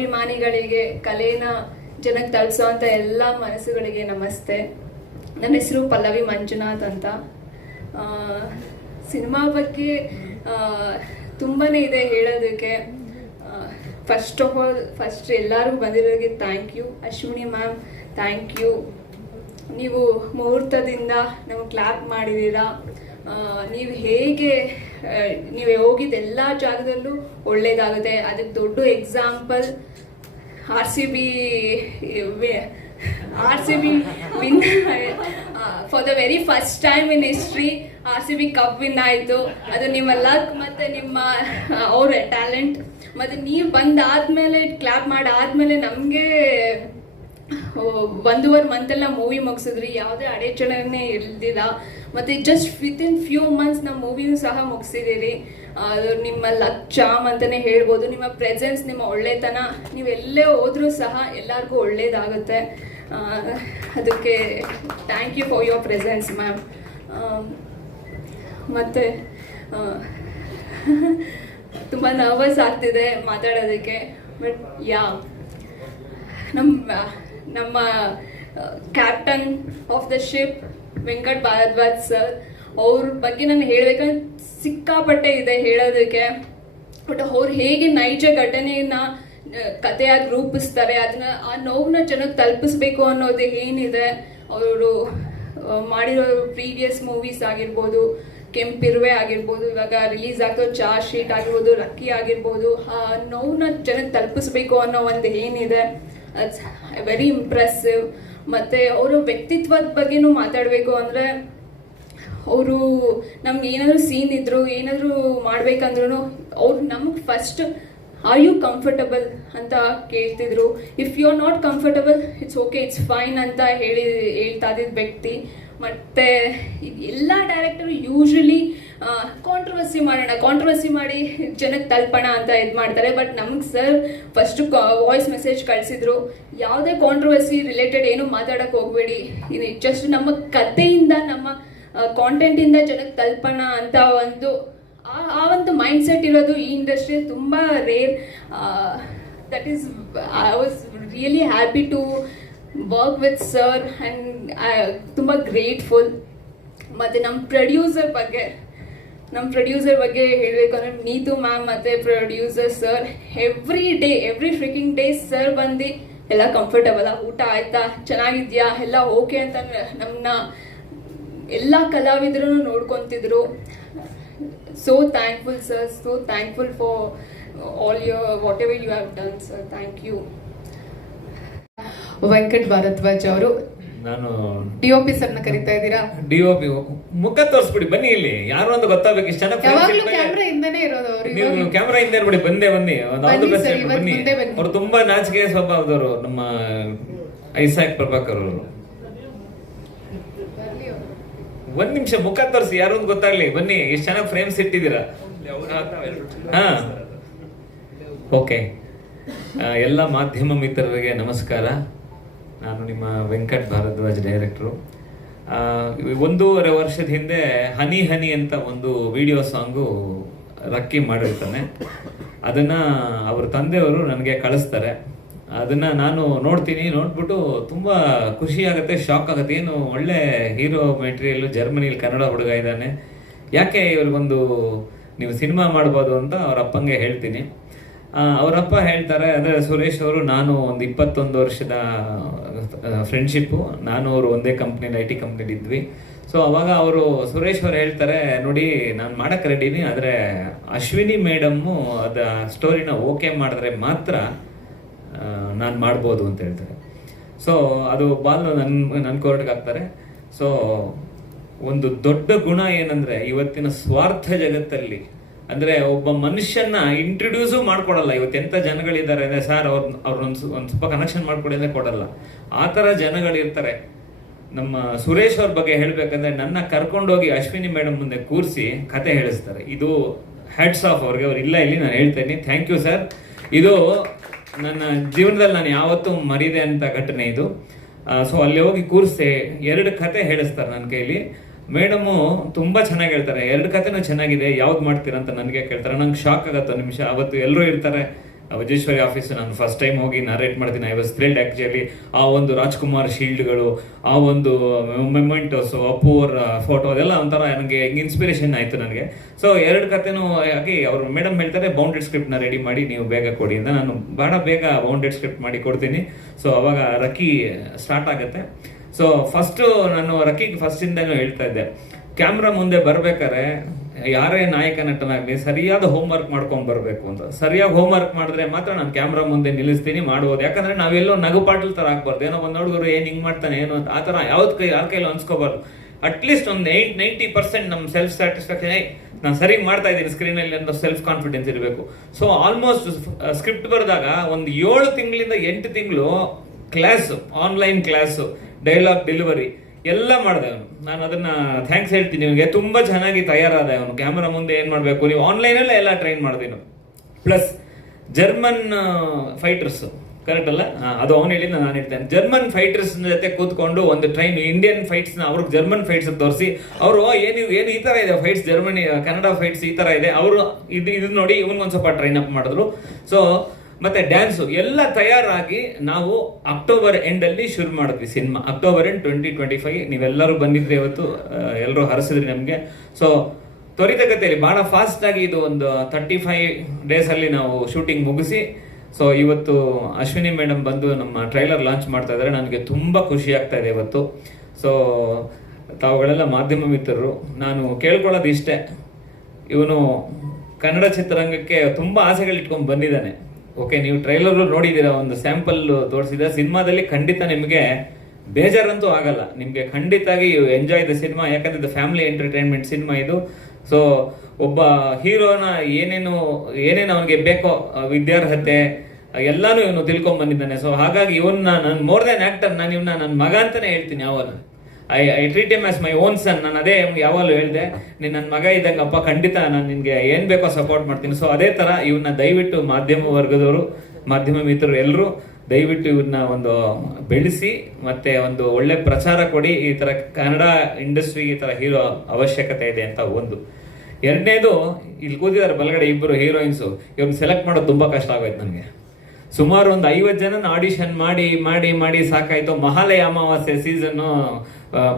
ಕಲಾಭಿಮಾನಿಗಳಿಗೆ, ಕಲೆನ ಜನಕ್ಕೆ ತಲುಪಿಸೋಂಥ ಎಲ್ಲ ಮನಸ್ಸುಗಳಿಗೆ ನಮಸ್ತೆ. ನನ್ನ ಹೆಸರು ಪಲ್ಲವಿ ಮಂಜುನಾಥ್ ಅಂತ. ಸಿನಿಮಾ ಬಗ್ಗೆ ತುಂಬಾ ಇದೆ ಹೇಳೋದಕ್ಕೆ. ಫಸ್ಟ್ ಆಫ್ ಆಲ್ ಎಲ್ಲರಿಗೂ ಬಂದಿರೋರಿಗೆ thank you. Ashwini ma'am, thank you. ನೀವು ಮುಹೂರ್ತದಿಂದ ನಮಗೆ ಕ್ಲಾಪ್ ಮಾಡಿದ್ದೀರಾ. ನೀವು ಹೇಗೆ ನೀವು ಹೋಗಿದ್ದ ಎಲ್ಲ ಜಾಗದಲ್ಲೂ ಒಳ್ಳೇದಾಗುತ್ತೆ. ಅದಕ್ಕೆ ದೊಡ್ಡ example RCB win for the very first time in history RCB cup win ಆಯಿತು. ಅದು ನಿಮ್ಮ ಲಕ್ ಮತ್ತು ನಿಮ್ಮ ಅವ್ರ ಟ್ಯಾಲೆಂಟ್. ಮತ್ತು ನೀವು ಬಂದಾದ್ಮೇಲೆ ಕ್ಲಾಪ್ ಮಾಡಾದ್ಮೇಲೆ ನಮಗೆ 1.5 ಮಂತಲ್ಲಿ ನಾವು ಮೂವಿ ಮುಗಿಸಿದ್ರಿ. ಯಾವುದೇ ಅಡೆಚಣೆನೇ ಇಲ್ದಿಲ್ಲ. ಮತ್ತು ಜಸ್ಟ್ ವಿತಿನ್ ಫ್ಯೂ ಮಂತ್ಸ್ ನಮ್ಮ ಮೂವಿನೂ ಸಹ ಮುಗಿಸಿದ್ದೀರಿ. ಅದು ನಿಮ್ಮ ಲಕ್ ಚಾಮ್ ಅಂತಲೇ ಹೇಳ್ಬೋದು. ನಿಮ್ಮ ಪ್ರೆಸೆನ್ಸ್, ನಿಮ್ಮ ಒಳ್ಳೆತನ, ನೀವೆಲ್ಲೇ ಹೋದರೂ ಸಹ ಎಲ್ಲರಿಗೂ ಒಳ್ಳೇದಾಗುತ್ತೆ. ಅದಕ್ಕೆ thank you for your presence ma'am. ಮತ್ತು ತುಂಬ ನರ್ವಸ್ ಆಗ್ತಿದೆ ಮಾತಾಡೋದಕ್ಕೆ. ಬಟ್ ನಮ್ಮ captain of the ship Venkat Bharadwaj sir, ಅವ್ರ ಬಗ್ಗೆ ನಾನು ಹೇಳ್ಬೇಕಂದ್ರೆ ಸಿಕ್ಕಾಪಟ್ಟೆ ಇದೆ ಹೇಳೋದಕ್ಕೆ. ಬಟ್ ಅವ್ರು ಹೇಗೆ ನೈಜ ಘಟನೆಯನ್ನ ಕಥೆಯಾಗಿ ರೂಪಿಸ್ತಾರೆ, ಆ ನೋವನ್ನ ಜನಕ್ಕೆ ತಲುಪಿಸ್ಬೇಕು ಅನ್ನೋದು ಏನಿದೆ. ಅವರು ಮಾಡಿರೋ ಪ್ರೀವಿಯಸ್ ಮೂವೀಸ್ ಆಗಿರ್ಬೋದು, ಕೆಂಪಿರುವೆ ಆಗಿರ್ಬೋದು, ಇವಾಗ ರಿಲೀಸ್ ಆಗೋ ಚಾರ್ಜ್ ಶೀಟ್ ಆಗಿರ್ಬೋದು, ಲಕ್ಕಿ ಆಗಿರ್ಬೋದು, ಆ ನೋವನ್ನ ಜನಕ್ಕೆ ತಲುಪಿಸ್ಬೇಕು ಅನ್ನೋ ಒಂದು ಏನಿದೆ, ಅಟ್ಸ್ ವೆರಿ ಇಂಪ್ರೆಸಿವ್. ಮತ್ತು ಅವರ ವ್ಯಕ್ತಿತ್ವದ ಬಗ್ಗೆನೂ ಮಾತಾಡಬೇಕು ಅಂದರೆ, ಅವರು ನಮ್ಗೆ ಏನಾದರೂ ಸೀನ್ ಇದ್ರು, ಏನಾದರೂ ಮಾಡ್ಬೇಕಂದ್ರೂ ಅವ್ರು ನಮ್ಗೆ ಫಸ್ಟ್ ಆರ್ ಯು ಕಂಫರ್ಟಬಲ್ ಅಂತ ಕೇಳ್ತಿದ್ರು. If you are not comfortable, it's okay, it's fine ಅಂತ ಹೇಳ್ತಾ ಇದ್ದ ವ್ಯಕ್ತಿ. ಮತ್ತು ಎಲ್ಲ ಡೈರೆಕ್ಟರು ಯೂಶ್ವಲಿ ಕಾಂಟ್ರವರ್ಸಿ ಮಾಡಿ ಜನಕ್ಕೆ ತಲುಪೋಣ ಅಂತ ಇದು ಮಾಡ್ತಾರೆ. ಬಟ್ ನಮ್ಗೆ ಸರ್ ಫಸ್ಟು ವಾಯ್ಸ್ ಮೆಸೇಜ್ ಕಳಿಸಿದ್ರು, ಯಾವುದೇ ಕಾಂಟ್ರವರ್ಸಿ ರಿಲೇಟೆಡ್ ಏನು ಮಾತಾಡೋಕ್ಕೆ ಹೋಗಬೇಡಿ, ಇದು ಜಸ್ಟ್ ನಮ್ಮ ಕಥೆಯಿಂದ, ನಮ್ಮ ಕಾಂಟೆಂಟಿಂದ ಜನಕ್ಕೆ ತಲುಪೋಣ ಅಂತ ಆ ಒಂದು ಮೈಂಡ್ ಸೆಟ್ ಇರೋದು ಈ ಇಂಡಸ್ಟ್ರಿ ತುಂಬ rare. That is I was really happy to work with sir and ತುಂಬ ಗ್ರೇಟ್ಫುಲ್. ಮತ್ತು ನಮ್ಮ ಪ್ರೊಡ್ಯೂಸರ್ ಬಗ್ಗೆ ಹೇಳಬೇಕು ಅಂದರೆ ನೀತು ಮ್ಯಾಮ್ ಮತ್ತು producer sir, every fricking day sir ಬಂದು ಎಲ್ಲ ಕಂಫರ್ಟಬಲ್, ಊಟ ಆಯ್ತಾ, ಚೆನ್ನಾಗಿದ್ಯಾ, ಎಲ್ಲ ಓಕೆ ಅಂತ ನಮ್ಮನ್ನ ಎಲ್ಲ ಕಲಾವಿದರು ನೋಡ್ಕೊತಿದ್ರು. So thankful sir, so thankful for all your whatever you have done sir, thank you. Venkat Bharadwaj ಅವರು, ನಾನು DOP ಸರ್ನ ಕರೀತಾ ಇದ್ದೀರಾ? DOP ಮುಖ ತೋರಿಸ್ಬಿಡಿ, ಬನ್ನಿ ಇಲ್ಲಿ ಯಾರು ಅಂತ ಗೊತ್ತಾಗಬೇಕು. ಇಷ್ಟು ಚೆನ್ನಾಗಿ ಕ್ಯಾಮ್ರಾ ಹಿಂದೆನೇ ಇರೋದು ಅವರು. ನೀವು ಕ್ಯಾಮ್ರಾ ಹಿಂದೆ ಬಿಡಿ, ಬನ್ನಿ ಬನ್ನಿ. ಅವ್ರು ತುಂಬಾ ನಾಚಿಕೆ ಸ್ವಭಾವದವರು, ನಮ್ಮ ಐಸಾಕ್ ಪ್ರಭಾಕರ್ ಅವರು. ಒಂದ್ ನಿಮಿಷ ಮುಖ ತೋರಿಸಿ, ಯಾರು ಅಂತ ಗೊತ್ತಾಗ್ಲಿ. ಬನ್ನಿ, ಎಷ್ಟು ಚೆನ್ನಾಗಿ ಫ್ರೇಮ್ಸ್ ಇಟ್ಟಿದ್ದೀರಾ. ಹಾ, ಓಕೆ. ಎಲ್ಲ ಮಾಧ್ಯಮ ಮಿತ್ರರಿಗೆ ನಮಸ್ಕಾರ. ನಾನು ನಿಮ್ಮ ವೆಂಕಟ್ ಭಾರದ್ವಾಜ್, ಡೈರೆಕ್ಟ್ರು. 1.5 ವರ್ಷದ ಹಿಂದೆ ಹನಿ ಹನಿ ಅಂತ ಒಂದು ವಿಡಿಯೋ ಸಾಂಗು ರಕ್ಕಿ ಮಾಡಿರ್ತಾನೆ. ಅದನ್ನ ಅವ್ರ ತಂದೆಯವರು ನನಗೆ ಕಳಿಸ್ತಾರೆ. ಅದನ್ನ ನಾನು ನೋಡ್ಬಿಟ್ಟು ತುಂಬಾ ಖುಷಿ ಆಗುತ್ತೆ, ಶಾಕ್ ಆಗುತ್ತೆ. ಏನು ಒಳ್ಳೆ ಹೀರೋ ಮೆಟೀರಿಯಲ್, ಜರ್ಮನಿಲಿ ಕನ್ನಡ ಹುಡುಗ ಇದ್ದಾನೆ, ಯಾಕೆ ಇವ್ರಿಗೊಂದು ನೀವು ಸಿನಿಮಾ ಮಾಡ್ಬೋದು ಅಂತ ಅವ್ರ ಅಪ್ಪಂಗೆ ಹೇಳ್ತೀನಿ. ಅವರಪ್ಪ ಹೇಳ್ತಾರೆ, ಅಂದರೆ ಸುರೇಶ್ ಅವರು ನಾನು ಒಂದು 21 ವರ್ಷದ ಫ್ರೆಂಡ್ಶಿಪ್ಪು, ನಾನು ಅವರು ಒಂದೇ ಕಂಪ್ನಿಲಿ, IT ಕಂಪ್ನಿಲಿ ಇದ್ವಿ. ಸೊ ಅವಾಗ ಸುರೇಶ್ ಅವರು ಹೇಳ್ತಾರೆ, ನೋಡಿ ನಾನು ಮಾಡಕ್ಕೆ ರೆಡಿನಿ, ಆದರೆ ಅಶ್ವಿನಿ ಮೇಡಮ್ಮು ಅದು ಸ್ಟೋರಿನ ಓಕೆ ಮಾಡಿದ್ರೆ ಮಾತ್ರ ನಾನು ಮಾಡ್ಬೋದು ಅಂತ ಹೇಳ್ತಾರೆ. ಸೊ ಅದು ಬಾಲ್ನು ನನ್ನ ಕೋರ್ಟ್ಗೆ ಹಾಕ್ತಾರೆ. ಸೊ ಒಂದು ದೊಡ್ಡ ಗುಣ ಏನಂದ್ರೆ, ಇವತ್ತಿನ ಸ್ವಾರ್ಥ ಜಗತ್ತಲ್ಲಿ ಅಂದ್ರೆ ಒಬ್ಬ ಮನುಷ್ಯನ ಇಂಟ್ರೊಡ್ಯೂಸು ಮಾಡ್ಕೊಡಲ್ಲ. ಇವತ್ತು ಎಂತ ಜನಗಳಿದ್ದಾರೆ ಅಂದ್ರೆ, ಸರ್ ಅವ್ರೊಂದು ಸ್ವಲ್ಪ ಕನೆಕ್ಷನ್ ಮಾಡ್ಕೊಡಿ ಅಂದ್ರೆ ಕೊಡಲ್ಲ. ಆ ಥರ ಜನಗಳಿರ್ತಾರೆ. ನಮ್ಮ ಸುರೇಶ್ ಅವ್ರ ಬಗ್ಗೆ ಹೇಳ್ಬೇಕಂದ್ರೆ, ನನ್ನ ಕರ್ಕೊಂಡೋಗಿ ಅಶ್ವಿನಿ ಮೇಡಮ್ ಮುಂದೆ ಕೂರಿಸಿ ಕತೆ ಹೇಳಿಸ್ತಾರೆ. ಇದು ಹ್ಯಾಟ್ಸ್ ಆಫ್ ಅವ್ರಿಗೆ. ಅವ್ರು ಇಲ್ಲ, ಇಲ್ಲಿ ನಾನು ಹೇಳ್ತೇನೆ, ಥ್ಯಾಂಕ್ ಯು ಸರ್. ಇದು ನನ್ನ ಜೀವನದಲ್ಲಿ ನಾನು ಯಾವತ್ತೂ ಮರಿದೆ ಅಂತ ಘಟನೆ ಇದು. ಸೊ ಅಲ್ಲಿ ಹೋಗಿ ಕೂರಿಸಿ 2 ಕತೆ ಹೇಳಿಸ್ತಾರೆ ನನ್ನ ಕೈಲಿ. ಮೇಡಮು ತುಂಬಾ ಚೆನ್ನಾಗಿ ಹೇಳ್ತಾರೆ, 2 ಕತೆನೂ ಚೆನ್ನಾಗಿದೆ, ಯಾವ್ದು ಮಾಡ್ತೀರಾ ಅಂತ ನನಗೆ ಕೇಳ್ತಾರೆ. ನಂಗೆ ಶಾಕ್ ಆಗತ್ತೆ. ನಿಮಿಷ ಅವತ್ತು ಎಲ್ಲರೂ ಇರ್ತಾರೆ, ವಜೇಶ್ವರಿ ಆಫೀಸ್ ನಾನು ಫಸ್ಟ್ ಟೈಮ್ ಹೋಗಿ ನರೇಟ್ ಮಾಡ್ತೀನಿ. I was thrilled actually. ಆ ಒಂದು ರಾಜ್ಕುಮಾರ್ ಶೀಲ್ಡ್ಗಳು, ಆ ಒಂದು ಮೊಮೆಂಟೋಸ್, ಅಪ್ಪು ಅವರ ಫೋಟೋ, ಅದೆಲ್ಲ ಒಂಥರ ನನಗೆ ಇನ್ಸ್ಪಿರೇಷನ್ ಆಯಿತು ನನಗೆ. ಸೊ 2 ಕಥೆನೂ ಆಗಿ ಅವರು ಮೇಡಮ್ ಹೇಳ್ತಾರೆ ಬೌಂಡೆಡ್ ಸ್ಕ್ರಿಪ್ಟ್ನ ರೆಡಿ ಮಾಡಿ ನೀವು ಬೇಗ ಕೊಡಿ ಅಂತ. ನಾನು ಭಾಳ ಬೇಗ ಬೌಂಡೆಡ್ ಸ್ಕ್ರಿಪ್ಟ್ ಮಾಡಿ ಕೊಡ್ತೀನಿ. ಸೊ ಅವಾಗ ರಕಿ ಸ್ಟಾರ್ಟ್ ಆಗುತ್ತೆ. ಸೊ ಫಸ್ಟು ನಾನು ರಕಿಗೆ ಫಸ್ಟಿಂದನೂ ಹೇಳ್ತಾ ಇದ್ದೆ, ಕ್ಯಾಮ್ರಾ ಮುಂದೆ ಬರ್ಬೇಕಾದ್ರೆ ಯಾರೇ ನಾಯಕ ನಟನಾಗ್ಲಿ ಸರಿಯಾದ ಹೋಮ್ವರ್ಕ್ ಮಾಡ್ಕೊಂಡ್ ಬರ್ಬೇಕು ಅಂತ. ಸರಿಯಾಗಿ ಹೋಮ್ವರ್ಕ್ ಮಾಡಿದ್ರೆ ಮಾತ್ರ ನಾನು ಕ್ಯಾಮ್ರಾ ಮುಂದೆ ನಿಲ್ಲಿಸ್ತೀನಿ, ಮಾಡ್ಬೋದು. ಯಾಕಂದ್ರೆ ನಾವೆಲ್ಲೋ ನಗುಪಾಟಲ್ ತರ ಆಗ್ಬಾರ್ದು, ಏನೋ ಒಂದ್ ನೋಡಿದ್ರು ಏನ್ ಹಿಂಗ್ ಮಾಡ್ತಾನೆ ಏನೋ ಅಂತ ಆ ತರ ಯಾರ ಕೈಲೂ ಅನ್ಸ್ಕೋಬಾರ್ದು. ಅಟ್ಲೀಸ್ಟ್ ಒಂದು 90% ನಮ್ ಸೆಲ್ಫ್ ಸ್ಯಾಟಿಸ್ಫ್ಯಾಕ್ಷನ್, ನಾನು ಸರಿ ಮಾಡ್ತಾ ಇದ್ದೀನಿ ಸ್ಕ್ರೀನಲ್ಲಿ ಅನ್ನೋ ಸೆಲ್ಫ್ ಕಾನ್ಫಿಡೆನ್ಸ್ ಇರಬೇಕು. ಸೊ ಆಲ್ಮೋಸ್ಟ್ ಸ್ಕ್ರಿಪ್ಟ್ ಬರೆದಾಗ ಒಂದು 7 ತಿಂಗಳಿಂದ 8 ತಿಂಗಳು class, online class, dialogue delivery ಎಲ್ಲ ಮಾಡಿದೆ ಅವನು. ನಾನು ಅದನ್ನ ಥ್ಯಾಂಕ್ಸ್ ಹೇಳ್ತೀನಿ ನಿಮಗೆ. ತುಂಬಾ ಚೆನ್ನಾಗಿ ತಯಾರಾದ ಅವನು. ಕ್ಯಾಮರಾ ಮುಂದೆ ಏನ್ ಮಾಡ್ಬೇಕು, ನೀವು ಆನ್ಲೈನಲ್ಲೇ ಎಲ್ಲ ಟ್ರೈನ್ ಮಾಡಿದೀನಿ. ಪ್ಲಸ್ ಜರ್ಮನ್ ಫೈಟರ್ಸ್, ಕರೆಕ್ಟ್ ಅಲ್ಲ? ಅದು ಅವನು ಹೇಳಿದ, ನಾನು ಹೇಳ್ತೇನೆ. ಜರ್ಮನ್ ಫೈಟರ್ಸ್ ಜೊತೆ ಕೂತ್ಕೊಂಡು ಒಂದು ಟ್ರೈನ್ ಇಂಡಿಯನ್ ಫೈಟ್ಸ್ ನ ಅವ್ರಿಗೆ ಜರ್ಮನ್ ಫೈಟ್ಸ್ ತೋರಿಸಿ, ಅವರು ಏನು ಈ ತರ ಇದೆ ಫೈಟ್ಸ್, ಜರ್ಮನಿ ಕನ್ನಡ ಫೈಟ್ಸ್ ಈ ತರ ಇದೆ, ಅವರು ಇದು ನೋಡಿ ಇವನ್ಗೊಂದ್ ಸ್ವಲ್ಪ ಟ್ರೈನ್ ಅಪ್ ಮಾಡಿದ್ರು. ಸೊ ಮತ್ತೆ ಡ್ಯಾನ್ಸು ಎಲ್ಲ ತಯಾರಾಗಿ ನಾವು ಅಕ್ಟೋಬರ್ ಎಂಡ್ ಅಲ್ಲಿ ಶುರು ಮಾಡಿದ್ವಿ ಸಿನಿಮಾ. ಅಕ್ಟೋಬರ್ ಎಂಡ್ 2025 ನೀವೆಲ್ಲರೂ ಬಂದಿದ್ರಿ ಇವತ್ತು, ಎಲ್ಲರೂ ಹರಿಸಿದ್ರಿ ನಮ್ಗೆ. ಸೊ ತ್ವರಿತಗತಿಯಲ್ಲಿ ಬಹಳ ಫಾಸ್ಟ್ ಆಗಿ ಇದು ಒಂದು 35 ಡೇಸ್ ಅಲ್ಲಿ ನಾವು ಶೂಟಿಂಗ್ ಮುಗಿಸಿ, ಸೊ ಇವತ್ತು ಅಶ್ವಿನಿ ಮೇಡಮ್ ಬಂದು ನಮ್ಮ ಟ್ರೈಲರ್ ಲಾಂಚ್ ಮಾಡ್ತಾ ಇದ್ದಾರೆ. ನನಗೆ ತುಂಬಾ ಖುಷಿ ಆಗ್ತಾ ಇದೆ ಇವತ್ತು. ಸೊ ತಾವುಗಳೆಲ್ಲ ಮಾಧ್ಯಮ ಮಿತ್ರರು, ನಾನು ಕೇಳ್ಕೊಳ್ಳೋದು ಇಷ್ಟೇ, ಇವನು ಕನ್ನಡ ಚಿತ್ರರಂಗಕ್ಕೆ ತುಂಬಾ ಆಸೆಗಳಿಟ್ಕೊಂಡು ಬಂದಿದ್ದಾನೆ. ಓಕೆ, ನೀವು ಟ್ರೈಲರ್ ನೋಡಿದ್ದೀರಾ, ಒಂದು ಸ್ಯಾಂಪಲ್ ತೋರಿಸಿದ. ಸಿನಿಮಾದಲ್ಲಿ ಖಂಡಿತ ನಿಮಗೆ ಬೇಜಾರಂತೂ ಆಗಲ್ಲ, ನಿಮಗೆ ಖಂಡಿತಾಗಿ ಎಂಜಾಯ್ ದ ಸಿನಿಮಾ. ಯಾಕಂದ್ರೆ ಇದು ಫ್ಯಾಮಿಲಿ ಎಂಟರ್ಟೈನ್ಮೆಂಟ್ ಸಿನಿಮಾ ಇದು. ಸೊ ಒಬ್ಬ ಹೀರೋನ ಏನೇನು ಅವನಿಗೆ ಬೇಕೋ ವಿದ್ಯಾರ್ಹತೆ ಎಲ್ಲಾನು ಇವನು ತಿಳ್ಕೊಂಡ್ ಬಂದಿದ್ದಾನೆ. ಸೊ ಹಾಗಾಗಿ ಇವನ್ನ ನಾನು ಮೋರ್ ದನ್ ಆಕ್ಟರ್, ನಾನು ಇವನ್ನ ನನ್ನ ಮಗ ಅಂತಾನೆ ಹೇಳ್ತೀನಿ. ಯಾವಾಗ I treat him as my own son. ನಾನು ಅದೇ ಯಾವಾಗಲೂ ಹೇಳಿದೆ, ನೀನು ನನ್ನ ಮಗ ಇದ್ದಂಗೆ ಅಪ್ಪ, ಖಂಡಿತ ನಾನು ನಿನ್ಗೆ ಏನ್ ಬೇಕೋ ಸಪೋರ್ಟ್ ಮಾಡ್ತೀನಿ. ಸೊ ಅದೇ ತರ ಇವನ್ನ ದಯವಿಟ್ಟು ಮಾಧ್ಯಮ ವರ್ಗದವರು, ಮಾಧ್ಯಮ ಮಿತ್ರರು ಎಲ್ಲರೂ ದಯವಿಟ್ಟು ಇವನ್ನ ಒಂದು ಬೆಳೆಸಿ ಮತ್ತೆ ಒಂದು ಒಳ್ಳೆ ಪ್ರಚಾರ ಕೊಡಿ. ಈ ತರ ಕನ್ನಡ ಇಂಡಸ್ಟ್ರಿಗೆ ಈ ತರ ಹೀರೋ ಅವಶ್ಯಕತೆ ಇದೆ ಅಂತ ಒಂದು. ಎರಡನೇದು, ಇಲ್ಲಿ ಕೂತಿದ್ದಾರೆ ಬಲಗಡೆ ಇಬ್ಬರು ಹೀರೋಯಿನ್ಸು, ಇವ್ರನ್ನ ಸೆಲೆಕ್ಟ್ ಮಾಡೋದು ತುಂಬಾ ಕಷ್ಟ ಆಗೋಯ್ತು ನನಗೆ. ಸುಮಾರು ಒಂದು 50 ಜನನ ಆಡಿಷನ್ ಮಾಡಿ ಮಾಡಿ ಮಾಡಿ ಸಾಕಾಯ್ತು. ಮಹಾಲಯ ಅಮಾವಾಸ್ಯೆ ಸೀಸನ್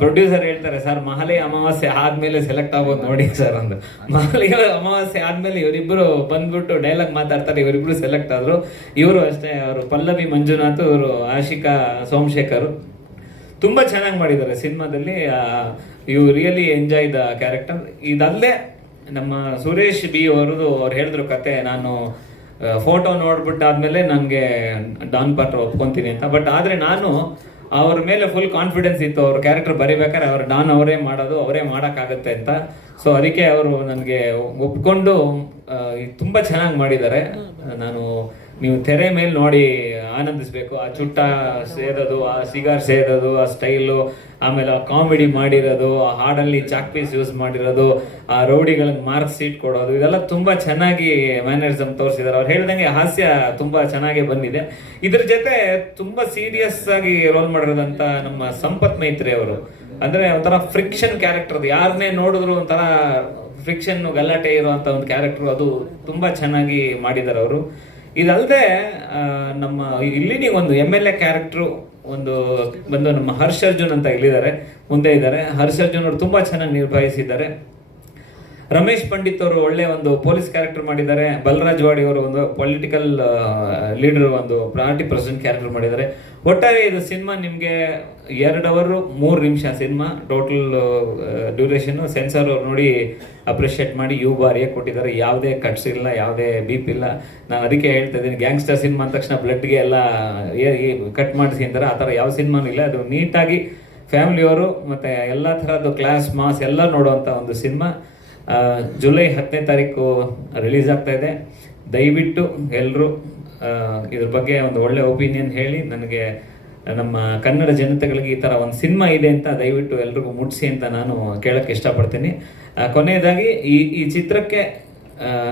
ಪ್ರೊಡ್ಯೂಸರ್ ಹೇಳ್ತಾರೆ, ಸರ್ ಮಹಾಲಯ ಅಮಾವಾಸ್ಯೆ ಆದ್ಮೇಲೆ ಸೆಲೆಕ್ಟ್ ಆಗೋದು ನೋಡಿ ಸರ್ ಅಂದ್ರು. ಮಹಾಲಯ ಅಮಾವಾಸ್ಯೆ ಆದ್ಮೇಲೆ ಇವರಿಬ್ರು ಬಂದ್ಬಿಟ್ಟು ಡೈಲಾಗ್ ಮಾತಾಡ್ತಾರೆ, ಇವರಿಬ್ರು ಸೆಲೆಕ್ಟ್ ಆದ್ರು. ಇವರು ಅಷ್ಟೇ, ಅವರು ಪಲ್ಲವಿ ಮಂಜುನಾಥ್, ಇವರು ಆಶಿಕಾ ಸೋಮಶೇಖರ್ ತುಂಬಾ ಚೆನ್ನಾಗಿ ಮಾಡಿದ್ದಾರೆ ಸಿನಿಮಾದಲ್ಲಿ. You really enjoy the character. ಇದಲ್ಲದೆ ನಮ್ಮ ಸುರೇಶ್ ಬಿ ಅವ್ರದ್ದು ಅವ್ರು ಹೇಳಿದ್ರು ಕತೆ, ನಾನು ಫೋಟೋ ನೋಡ್ಬಿಟ್ಟಾದ್ಮೇಲೆ ನನಗೆ ಡಾನ್ ಪಾತ್ರ ಒಪ್ಕೊಂತೀನಿ ಅಂತ. ಬಟ್ ಆದ್ರೆ ನಾನು ಅವ್ರ ಮೇಲೆ ಫುಲ್ ಕಾನ್ಫಿಡೆನ್ಸ್ ಇತ್ತು, ಅವ್ರ ಕ್ಯಾರೆಕ್ಟರ್ ಬರಿಬೇಕಾದ್ರೆ ಅವ್ರು ಡಾನ್ ಅವರೇ ಮಾಡೋದು, ಅವರೇ ಮಾಡೋಕ್ಕಾಗತ್ತೆ ಅಂತ. ಸೊ ಅದಕ್ಕೆ ಅವರು ನನಗೆ ಒಪ್ಕೊಂಡು ತುಂಬಾ ಚೆನ್ನಾಗಿ ಮಾಡಿದ್ದಾರೆ. ನೀವು ತೆರೆ ಮೇಲೆ ನೋಡಿ ಆನಂದಿಸ್ಬೇಕು. ಆ ಚುಟ್ಟ ಸೇದೋದು, ಆ ಸಿಗಾರ್ ಸೇದೋದು, ಆ ಸ್ಟೈಲು, ಆಮೇಲೆ ಆ ಕಾಮಿಡಿ ಮಾಡಿರೋದು, ಆ ಹಾಡಲ್ಲಿ ಚಾಕ್ ಪೀಸ್ ಯೂಸ್ ಮಾಡಿರೋದು, ಆ ರೌಡಿಗಳಿಗೆ ಮಾರ್ಕ್ಸ್ ಸೀಟ್ ಕೊಡೋದು, ಇದೆಲ್ಲ ತುಂಬಾ ಚೆನ್ನಾಗಿ ಮ್ಯಾನರಿಸಮ್ ತೋರಿಸಿದ್ದಾರೆ. ಅವ್ರು ಹೇಳ್ದಂಗೆ ಹಾಸ್ಯ ತುಂಬಾ ಚೆನ್ನಾಗಿ ಬಂದಿದೆ. ಇದ್ರ ಜೊತೆ ತುಂಬಾ ಸೀರಿಯಸ್ ಆಗಿ ರೋಲ್ ಮಾಡಿರೋದಂತ ನಮ್ಮ ಸಂಪತ್ ಮೈತ್ರಿ ಅವರು, ಅಂದ್ರೆ ಒಂಥರ ಫ್ರಿಕ್ಷನ್ ಕ್ಯಾರೆಕ್ಟರ್, ಅದು ಯಾರನ್ನೇ ನೋಡಿದ್ರು ಒಂಥರ ಫ್ರಿಕ್ಷನ್ ಗಲಾಟೆ ಇರುವಂತ ಒಂದು ಕ್ಯಾರೆಕ್ಟರ್, ಅದು ತುಂಬಾ ಚೆನ್ನಾಗಿ ಮಾಡಿದ್ದಾರೆ ಅವರು. ಇದಲ್ಲದೆ ನಮ್ಮ ಇಲ್ಲಿ ಒಂದು MLA ಕ್ಯಾರೆಕ್ಟರ್ ಒಂದು ಬಂದು ನಮ್ಮ ಹರ್ಷರ್ಜುನ್ ಅಂತ ಇಲ್ಲಿದ್ದಾರೆ, ಮುಂದೆ ಇದ್ದಾರೆ. ಹರ್ಷರ್ಜುನ್ ಅವರು ತುಂಬಾ ಚೆನ್ನಾಗಿ ನಿರ್ವಹಿಸಿದ್ದಾರೆ. ರಮೇಶ್ ಪಂಡಿತ್ ಅವರು ಒಳ್ಳೆ ಒಂದು ಪೊಲೀಸ್ ಕ್ಯಾರೆಕ್ಟರ್ ಮಾಡಿದ್ದಾರೆ. ಬಲರಾಜ್ ವಾಡಿ ಅವರು ಒಂದು ಪೊಲಿಟಿಕಲ್ ಲೀಡರ್, ಒಂದು ಪಾರ್ಟಿ ಪ್ರೆಸಿಡೆಂಟ್ ಕ್ಯಾರೆಕ್ಟರ್ ಮಾಡಿದ್ದಾರೆ. ಒಟ್ಟಾರೆ ಇದು ಸಿನಿಮಾ ನಿಮ್ಗೆ 2 ಅವರ್ 3 ನಿಮಿಷ ಸಿನಿಮಾ ಟೋಟಲ್ ಡ್ಯೂರೇಷನ್. ಸೆನ್ಸಾರ್ ಅವ್ರು ನೋಡಿ ಅಪ್ರಿಷಿಯೇಟ್ ಮಾಡಿ ಬಾರಿಯಾಗಿ ಕೊಟ್ಟಿದ್ದಾರೆ. ಯಾವುದೇ ಕಟ್ಸ್ ಇಲ್ಲ, ಯಾವುದೇ ಬೀಪ್ ಇಲ್ಲ. ನಾನು ಅದಕ್ಕೆ ಹೇಳ್ತಾ ಇದ್ದೀನಿ, ಗ್ಯಾಂಗ್ಸ್ಟರ್ ಸಿನಿಮಾ ಅಂದ ತಕ್ಷಣ ಬ್ಲಡ್ಗೆ ಎಲ್ಲ ಕಟ್ ಮಾಡಿಸಿ ಅಂತಾರೆ, ಆ ಥರ ಯಾವ ಸಿನಿಮಾನೂ ಇಲ್ಲ. ಅದು ನೀಟಾಗಿ ಫ್ಯಾಮಿಲಿಯವರು ಮತ್ತೆ ಎಲ್ಲ ಥರದ್ದು ಕ್ಲಾಸ್ ಮಾಸ್ ಎಲ್ಲ ನೋಡುವಂಥ ಒಂದು ಸಿನಿಮಾ. ಜುಲೈ 10ನೇ ತಾರೀಕು ರಿಲೀಸ್ ಆಗ್ತಾ ಇದೆ. ದಯವಿಟ್ಟು ಎಲ್ಲರೂ ಇದ್ರ ಬಗ್ಗೆ ಒಂದು ಒಳ್ಳೆ ಒಪಿನಿಯನ್ ಹೇಳಿ ನನಗೆ, ನಮ್ಮ ಕನ್ನಡ ಜನತೆಗಳಿಗೆ ಈ ಥರ ಒಂದು ಸಿನಿಮಾ ಇದೆ ಅಂತ ದಯವಿಟ್ಟು ಎಲ್ರಿಗೂ ಮುಟ್ಟಿಸಿ ಅಂತ ನಾನು ಕೇಳಕ್ಕೆ ಇಷ್ಟಪಡ್ತೀನಿ. ಕೊನೆಯದಾಗಿ ಈ ಚಿತ್ರಕ್ಕೆ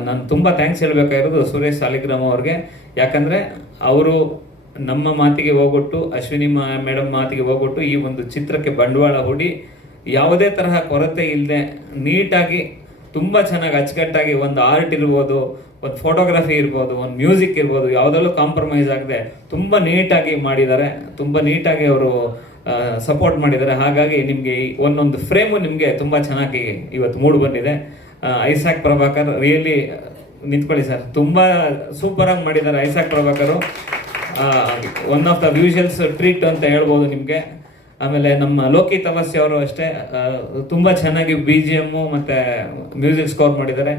ನಾನು ತುಂಬ ಥ್ಯಾಂಕ್ಸ್ ಹೇಳಬೇಕಾಗಿರೋದು ಸುರೇಶ್ ಸಾಲಿಗ್ರಾಮ ಅವ್ರಿಗೆ. ಯಾಕಂದರೆ ಅವರು ನಮ್ಮ ಮಾತಿಗೆ ಹೋಗೊಟ್ಟು, ಅಶ್ವಿನಿ ಮೇಡಮ್ ಮಾತಿಗೆ ಹೋಗೊಟ್ಟು ಈ ಒಂದು ಚಿತ್ರಕ್ಕೆ ಬಂಡವಾಳ ಹೂಡಿ ಯಾವುದೇ ತರಹ ಕೊರತೆ ಇಲ್ಲದೆ ನೀಟಾಗಿ ತುಂಬ ಚೆನ್ನಾಗಿ ಅಚ್ಚುಕಟ್ಟಾಗಿ ಒಂದು ಆರ್ಟ್ ಇರ್ಬೋದು, ಒಂದು ಫೋಟೋಗ್ರಫಿ ಇರ್ಬೋದು, ಒಂದು ಮ್ಯೂಸಿಕ್ ಇರ್ಬೋದು, ಯಾವುದರಲ್ಲೂ ಕಾಂಪ್ರಮೈಸ್ ಆಗದೆ ತುಂಬ ನೀಟಾಗಿ ಮಾಡಿದ್ದಾರೆ. ತುಂಬ ನೀಟಾಗಿ ಅವರು ಸಪೋರ್ಟ್ ಮಾಡಿದ್ದಾರೆ. ಹಾಗಾಗಿ ನಿಮಗೆ ಒಂದೊಂದು ಫ್ರೇಮು ನಿಮಗೆ ತುಂಬ ಚೆನ್ನಾಗಿ ಇವತ್ತು ಮೂಡ್ ಬಂದಿದೆ. ಐಸಾಕ್ ಪ್ರಭಾಕರ್ ರಿಯಲಿ ನಿಂತ್ಕೊಳ್ಳಿ ಸರ್, ತುಂಬ ಸೂಪರಾಗಿ ಮಾಡಿದ್ದಾರೆ Isaac Prabhakar. One of the visuals treat ಅಂತ ಹೇಳ್ಬೋದು ನಿಮಗೆ. ಆಮೇಲೆ ನಮ್ಮ ಲೋಕಿ ತಪಸ್ಯ ಅವರು ಅಷ್ಟೇ ತುಂಬ ಚೆನ್ನಾಗಿ BGM ಮತ್ತೆ ಮ್ಯೂಸಿಕ್ ಸ್ಕೋರ್ ಮಾಡಿದ್ದಾರೆ.